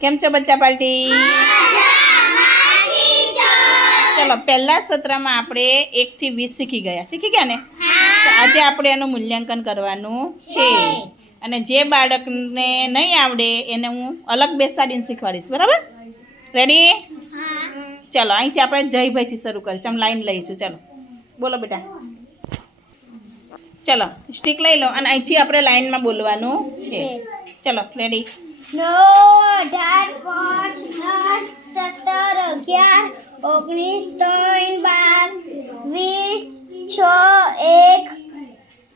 કેમ છો બચ્ચા પાર્ટી? ચલો પહેલા સત્રમાં આપણે એકથી વીસ શીખી ગયા. શીખી ગયા ને? તો આજે આપણે એનું મૂલ્યાંકન કરવાનું છે. અને જે બાળકને નહીં આવડે એને હું અલગ બેસાડીને શીખવાડીશ. બરાબર? રેડી ચલો અહીંથી આપણે જયભાઈથી શરૂ કરીશું. આમ લાઈન લઈશું. ચલો. બોલો બેટા. ચલો સ્ટીક લઈ લો અને અહીંથી આપણે લાઈનમાં બોલવાનું છે. ચલો રેડી નવ અઢાર પાંચ દસ સત્તર અગિયાર ઓગણીસ ત્રણ બાર વીસ છ એક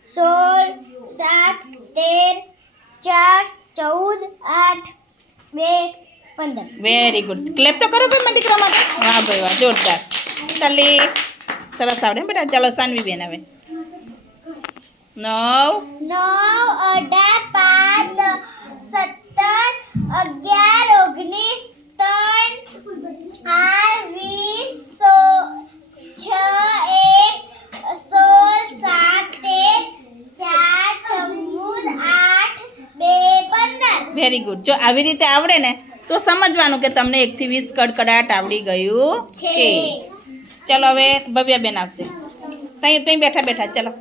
સોળ સાત તેર ચાર ચૌદ આઠ બે પંદર વેરી ગુડ ક્લેપ તો કરો ભાઈ મારા દીકરા માટે વાહ ભાઈ વાહ જોરદાર ચાલી સરસ આવડે હે બેટા ચાલો સાનવી બેન હવે નવ નવ અઢાર પાંચ દસ, સત્તર અગિયાર ઓગણીસ ત્રણ આઠ વીસ સો છ એક સોળ સાત તેર ચાર ચૌદ આઠ બે પંદર. વેરી ગુડ જો આવી રીતે આવડે ને તો સમજવાનું કે તમને એકથી વીસ કડકડાટ આવડી ગયું છે. ચલો હવે ભવ્યાબેન આવશે. ત્યાં ત્યાં બેઠા બેઠા ચલો.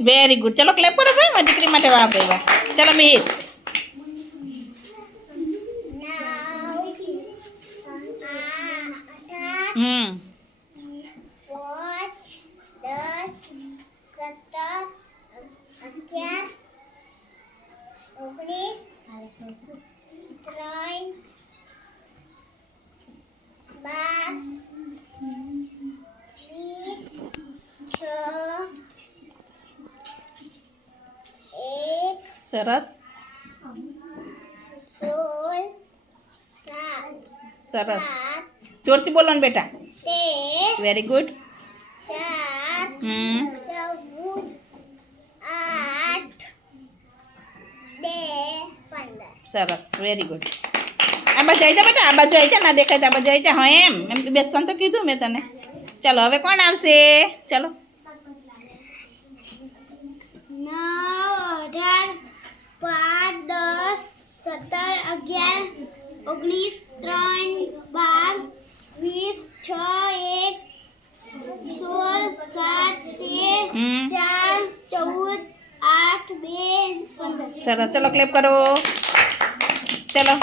વેરી ગુડ ચલો ક્લેપ કરો ભાઈ મારી દીકરી માટે વાહ ભાઈ વાહ ચલો મિહિર અઢાર હમ સરસ સોળ સાત સરસ સાત જોરથી બોલો ને બેટા તેર વેરી ગુડ ચાર હમ ચૌદ આઠ બે પંદર સરસ વેરી ગુડ આ બાજુ આવી જા બેટા આ બાજુ આવી જા ના દેખાય તો આ બાજુ આવી જા હા એમ એમ બેસવાનું તો કીધું મેં તને ચલો હવે કોણ આવશે ચલો નવ અઢાર પાંચ દસ સત્તર અગિયાર ઓગણીસ ત્રણ બાર વીસ છ એક સોળ સાત તેર હમ. ચાર ચૌદ આઠ બે પંદર સરસ ચલો ક્લેપ કરો ચલો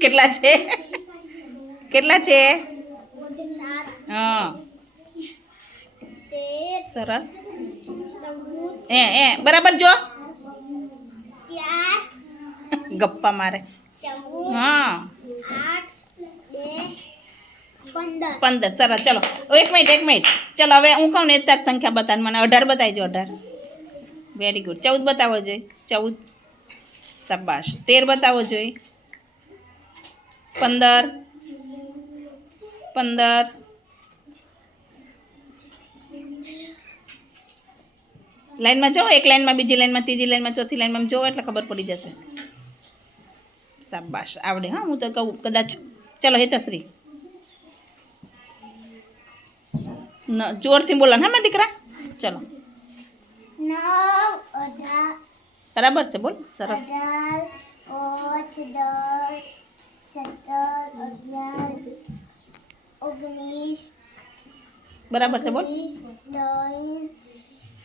કેટલા છે? કેટલા છે? હા. સરસ. એ એ, બરાબર જો. ગપ્પા મારે. હા. પંદર, સરસ. ચલો એક મિનિટ એક મિનિટ ચલો, હવે હું કહું ને તાર સંખ્યા બતાવ મને અઢાર બતાવજો, અઢાર. વેરી ગુડ ચૌદ બતાવો જોઈએ. ચૌદ. સબાશ તેર બતાવો જોઈએ. પંદર પંદર લાઈનમાં જો એક લાઈનમાં બીજી લાઈનમાં ત્રીજી લાઈનમાં ચોથી લાઈનમાં જો એટલે ખબર પડી જશે. શાબાશ આવડે હા હું તો કહું કદાચ ચલો હેતશ્રી. ન જોરથી બોલો હા મેં દીકરા? ચલો. બરાબર છે બોલ સરસ અઢાર પાંચ દસ સત્તર અગિયાર ઓગણીસ બરાબર છે બોલ. વીસ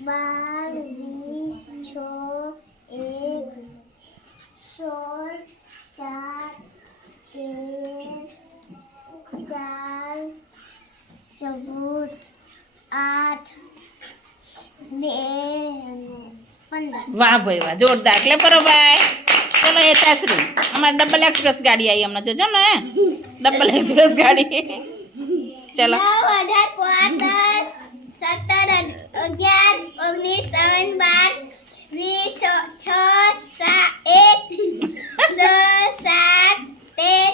બાર વીસ છ એક સોળ સાત તેર ચાર ચૌદ આઠ બે અને પંદર વાહ ભાઈ વાહ જોરદાર. એટલે બરોબર ચલો હેતાશ્રી અમારે ડબલ એક્સપ્રેસ ગાડી આવી હમણાં. જોજો ને. ડબલ એક્સપ્રેસ ગાડી. ચલો નવ અઢાર પાંચ દસ સત્તર અઢ- અગિયાર ઓગણીસ ત્રણ બાર વીસ છ- છ સાત એક દસ સાત તેર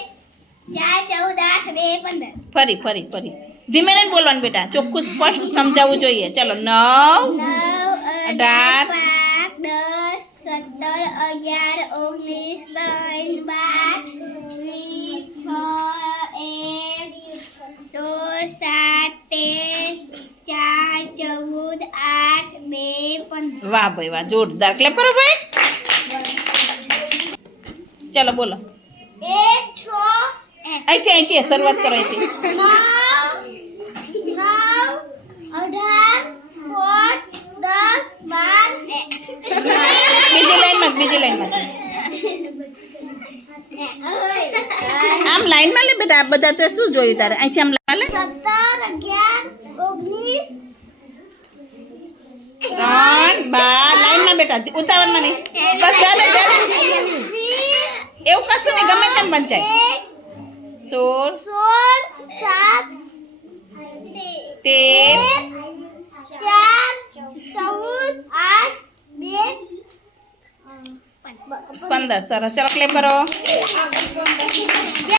ચાર ચૌદ આઠ બે પંદર ફરી ફરી ફરી ધીમે રહીને બોલવાનું બેટા ચોખ્ખું સ્પષ્ટ સમજાવવું જોઈએ ચલો નવ નવ અઢાર, અઢાર પાંચ દસ સત્તર અગિયાર ઓગણીસ ત્રણ બાર વીસ વાહ ભાઈ વાહ જોરદાર ક્લેપ કરો ભાઈ ચલો બોલો એક છ અહીંથી અહીંથી શરૂઆત કરો અહીંથી નવ નવ અઢાર પાંચ દસ બાર બીજી લાઈનમાં બીજી લાઈનમાં આમ લાઈનમાં લે બેટા આ બધા તો શું જોયું તારે અહીંથી આમ લાઈનમાં બેટા ઉતાવળમાં નહીં બસ ચાલે ચાલે એવું કશું નહીં ગમે તેમ પંચાય સોળ સોળ સાત તેર ચાર ચૌદ આઠ બે પંદર સરસ ચલો ક્લેપ કરો બે